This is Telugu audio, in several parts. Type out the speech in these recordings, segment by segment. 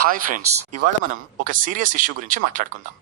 హాయ్ ఫ్రెండ్స్, ఇవాళ మనం ఒక సీరియస్ ఇష్యూ గురించి మాట్లాడుకుందాం.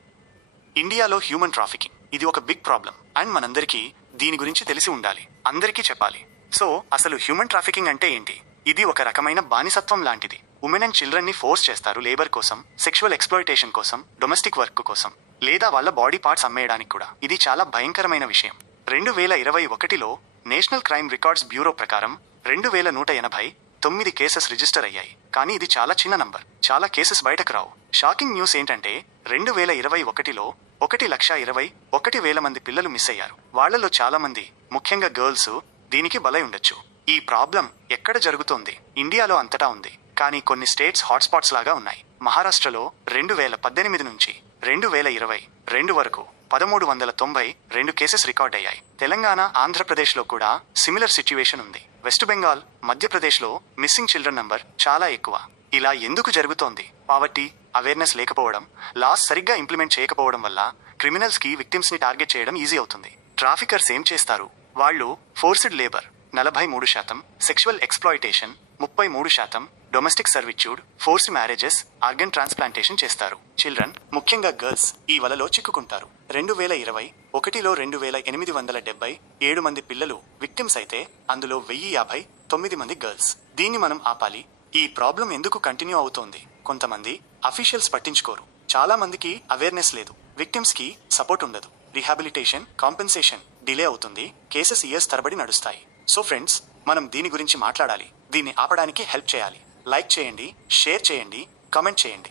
ఇండియాలో హ్యూమన్ ట్రాఫికింగ్ ఇది ఒక బిగ్ ప్రాబ్లం అండ్ మనందరికీ దీని గురించి తెలిసి ఉండాలి, అందరికీ చెప్పాలి. సో అసలు హ్యూమన్ ట్రాఫికింగ్ అంటే ఏంటి? ఇది ఒక రకమైన బానిసత్వం లాంటిది. ఉమెన్ అండ్ చిల్డ్రన్ ని ఫోర్స్ చేస్తారు లేబర్ కోసం, సెక్షువల్ ఎక్స్‌ప్లాయిటేషన్ కోసం, డొమెస్టిక్ వర్క్ కోసం, లేదా వాళ్ళ బాడీ పార్ట్స్ అమ్మేయడానికి కూడా. ఇది చాలా భయంకరమైన విషయం. 2021లో నేషనల్ క్రైమ్ రికార్డ్స్ బ్యూరో ప్రకారం 2189 కేసెస్ రిజిస్టర్ అయ్యాయి. కానీ ఇది చాలా చిన్న నంబర్. చాలా కేసెస్ బయటకు రావు. షాకింగ్ న్యూస్ ఏంటంటే 2021లో 1,21,000 మంది పిల్లలు మిస్ అయ్యారు. వాళ్లలో చాలా మంది, ముఖ్యంగా గర్ల్స్, దీనికి బలై ఉండొచ్చు. ఈ ప్రాబ్లం ఎక్కడ జరుగుతోంది? ఇండియాలో అంతటా ఉంది, కానీ కొన్ని స్టేట్స్ హాట్స్పాట్స్ లాగా ఉన్నాయి. మహారాష్ట్రలో 2018 నుంచి 2022 వరకు 1,392 కేసెస్ రికార్డ్ అయ్యాయి. తెలంగాణ, ఆంధ్రప్రదేశ్లో కూడా సిమిలర్ సిచ్యువేషన్ ఉంది. వెస్ట్ బెంగాల్, మధ్యప్రదేశ్లో మిస్సింగ్ చిల్డ్రన్ నంబర్ చాలా ఎక్కువ. ఇలా ఎందుకు జరుగుతోంది? పావర్టీ, అవేర్నెస్ లేకపోవడం, లాస్ సరిగ్గా ఇంప్లిమెంట్ చేయకపోవడం వల్ల క్రిమినల్స్ కి విక్టిమ్స్ ని టార్గెట్ చేయడం ఈజీ అవుతుంది. ట్రాఫికర్స్ ఏం చేస్తారు? వాళ్ళు forced labour 43%, sexual exploitation 33%, domestic servitude, forced marriages, organ transplantation చేస్తారు. చిల్డ్రన్, ముఖ్యంగా గర్ల్స్, ఈ వలలో చిక్కుకుంటారు. 2021లో 2,877 మంది పిల్లలు విక్టిమ్స్ అయితే అందులో 1,059 మంది గర్ల్స్. దీన్ని మనం ఆపాలి. ఈ ప్రాబ్లం ఎందుకు కంటిన్యూ అవుతోంది? కొంతమంది అఫీషియల్స్ పట్టించుకోరు. చాలా మందికి అవేర్నెస్ లేదు. విక్టిమ్స్ కి సపోర్ట్ ఉండదు. రీహాబిలిటేషన్, కాంపెన్సేషన్ డిలే అవుతుంది. కేసెస్ ఇయర్స్ తరబడి నడుస్తాయి. సో ఫ్రెండ్స్, మనం దీని గురించి మాట్లాడాలి. దీన్ని ఆపడానికి హెల్ప్ చేయాలి. లైక్ చేయండి, షేర్ చేయండి, కామెంట్ చేయండి.